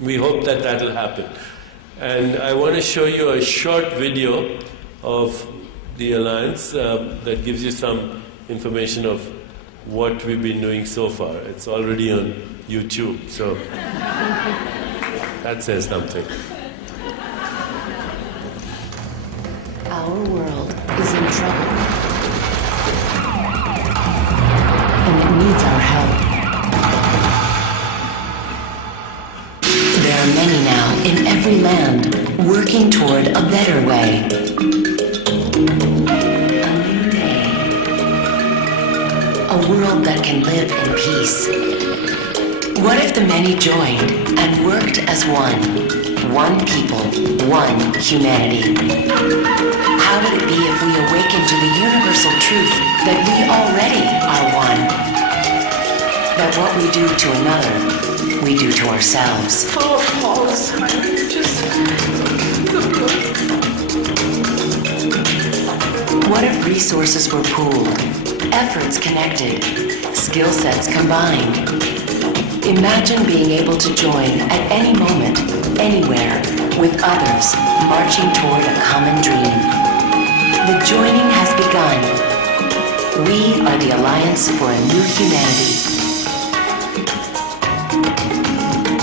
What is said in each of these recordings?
We hope that that will happen. And I want to show you a short video of the Alliance that gives you some information of what we've been doing so far. It's already on YouTube, so that says something. Our world is in trouble, and it needs our help. There are many now in every land working toward a better way. A new day. A world that can live in peace. What if the many joined and worked as one? One people, one humanity. How would it be if we awaken to the universal truth that we already are one? That what we do to another, we do to ourselves. What if resources were pooled, efforts connected, skill sets combined? Imagine being able to join at any moment, anywhere, with others, marching toward a common dream. The joining has begun. We are the Alliance for a New Humanity.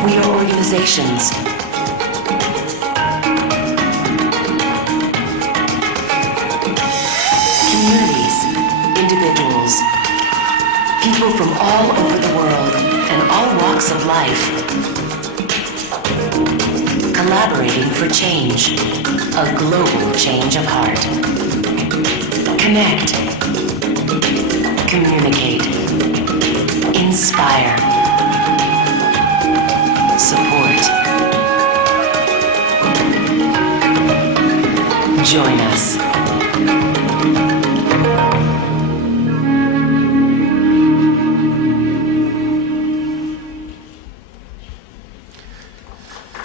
We are organizations, communities, individuals, people from all over the world and all walks of life, collaborating for change, a global change of heart. Connect, communicate, inspire, support. Join us.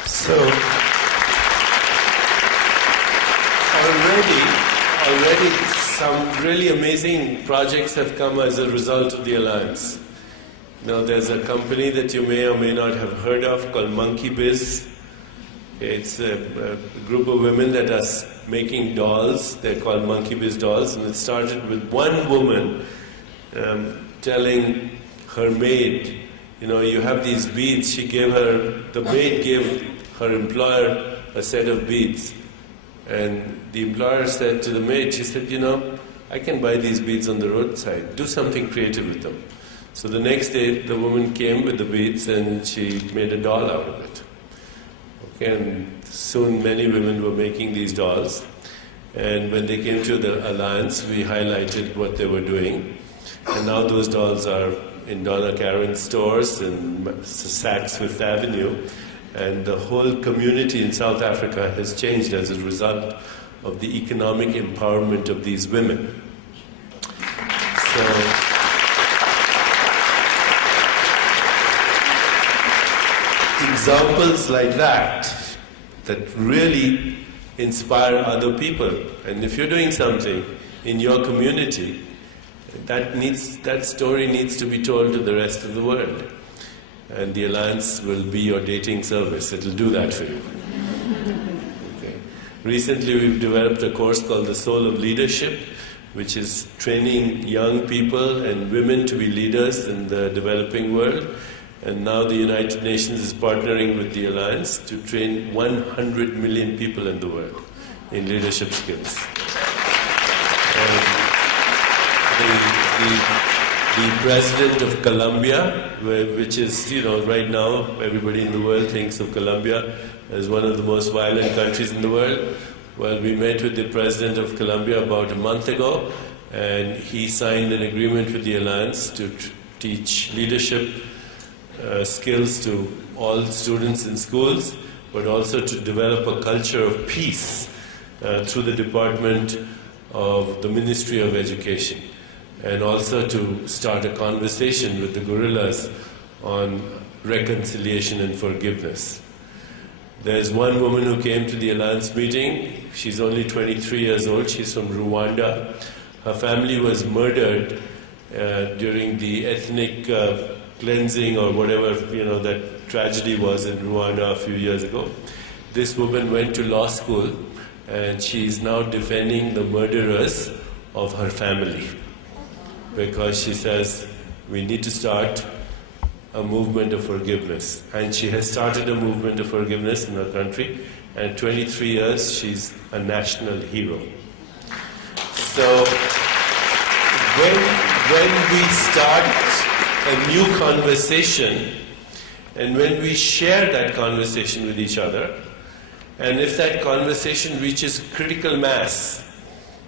So, already some really amazing projects have come as a result of the Alliance. Now, there's a company that you may or may not have heard of called Monkey Biz. It's a group of women that are making dolls. They're called Monkey Biz dolls, and it started with one woman telling her maid, you know, you have these beads. The maid gave her employer a set of beads. And the employer said to the maid, she said, you know, I can buy these beads on the roadside. Do something creative with them. So the next day, the woman came with the beads and she made a doll out of it. Okay, and soon many women were making these dolls. And when they came to the Alliance, we highlighted what they were doing. And now those dolls are in Donna Karan's stores in Saks Fifth Avenue. And the whole community in South Africa has changed as a result of the economic empowerment of these women. So, examples like that really inspire other people. And if you're doing something in your community, that story needs to be told to the rest of the world. And the Alliance will be your dating service. It will do that for you. Okay. Recently, we've developed a course called The Soul of Leadership, which is training young people and women to be leaders in the developing world. And now the United Nations is partnering with the Alliance to train 100 million people in the world in leadership skills. The president of Colombia, which is, you know, right now everybody in the world thinks of Colombia as one of the most violent countries in the world. Well, we met with the president of Colombia about a month ago, and he signed an agreement with the Alliance to teach leadership skills to all students in schools, but also to develop a culture of peace through the Department of the Ministry of Education, and also to start a conversation with the guerrillas on reconciliation and forgiveness. There's one woman who came to the Alliance meeting. She's only 23 years old. She's from Rwanda. Her family was murdered during the ethnic cleansing or whatever, you know, that tragedy was in Rwanda a few years ago. This woman went to law school and she is now defending the murderers of her family, because she says we need to start a movement of forgiveness. And she has started a movement of forgiveness in her country, and 23 years she's a national hero. So when we start a new conversation, and when we share that conversation with each other, and if that conversation reaches critical mass,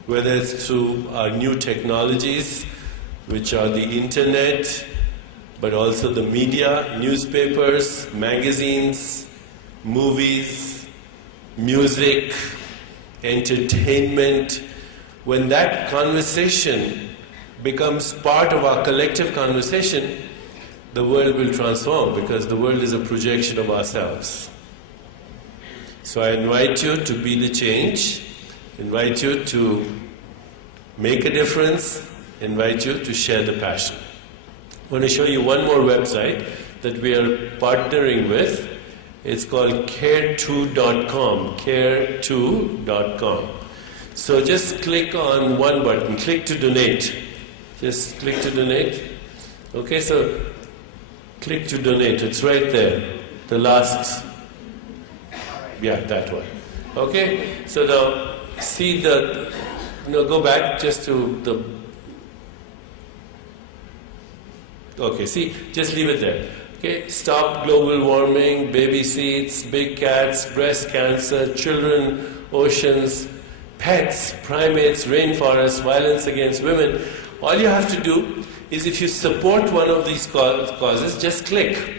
whether it's through our new technologies, which are the internet, but also the media, newspapers, magazines, movies, music, entertainment, when that conversation becomes part of our collective conversation, the world will transform, because the world is a projection of ourselves. So I invite you to be the change, invite you to make a difference, invite you to share the passion. I want to show you one more website that we are partnering with. It's called care2.com, care2.com. So just click on one button, click to donate. Just click to donate. Okay, so click to donate, it's right there. The last, yeah, that one. Okay, so now see the, go back just to the, okay, see, just leave it there. Okay, stop global warming, baby seats, big cats, breast cancer, children, oceans, pets, primates, rainforests, violence against women. All you have to do is, if you support one of these causes, just click.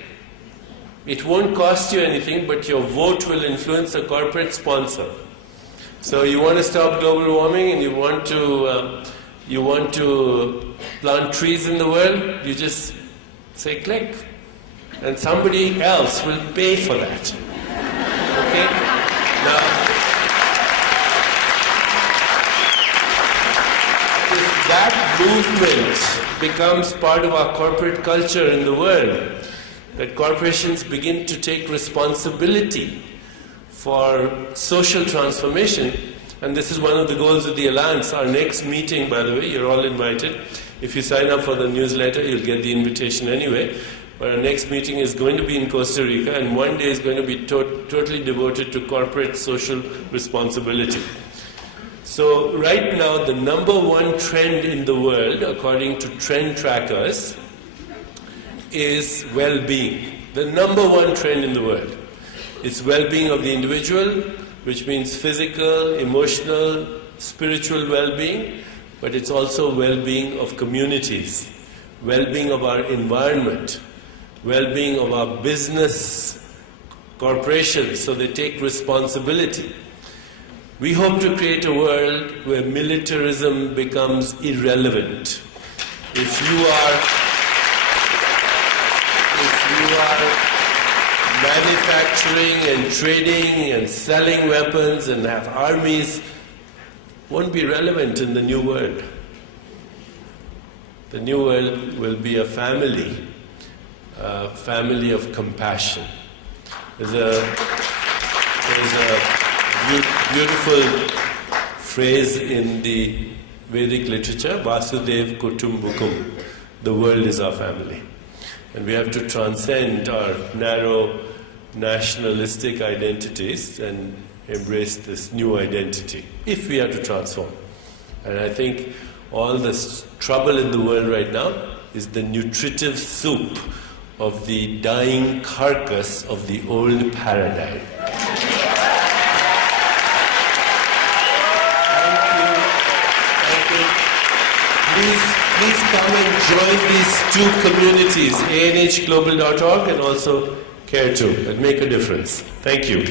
It won't cost you anything, but your vote will influence a corporate sponsor. So you want to stop global warming and you want to plant trees in the world, you just say click. And somebody else will pay for that. Okay? Now, if that movement becomes part of our corporate culture in the world, that corporations begin to take responsibility for social transformation, and this is one of the goals of the Alliance. Our next meeting, by the way, you're all invited. If you sign up for the newsletter, you'll get the invitation anyway. But our next meeting is going to be in Costa Rica, and one day is going to be totally devoted to corporate social responsibility. So right now, the number one trend in the world, according to trend trackers, is well-being. The number one trend in the world. It's well-being of the individual, which means physical, emotional, spiritual well-being, but it's also well-being of communities, well-being of our environment, well-being of our business corporations, so they take responsibility. We hope to create a world where militarism becomes irrelevant. If you are manufacturing and trading and selling weapons and have armies, won't be relevant in the new world. The new world will be a family of compassion. There's a beautiful phrase in the Vedic literature, Vasudev Kutumbukum, the world is our family. And we have to transcend our narrow nationalistic identities and embrace this new identity, if we are to transform. And I think all this trouble in the world right now is the nutritive soup of the dying carcass of the old paradigm. Thank you. Please come and join these two communities, anhglobal.org and also Care2, and make a difference. Thank you.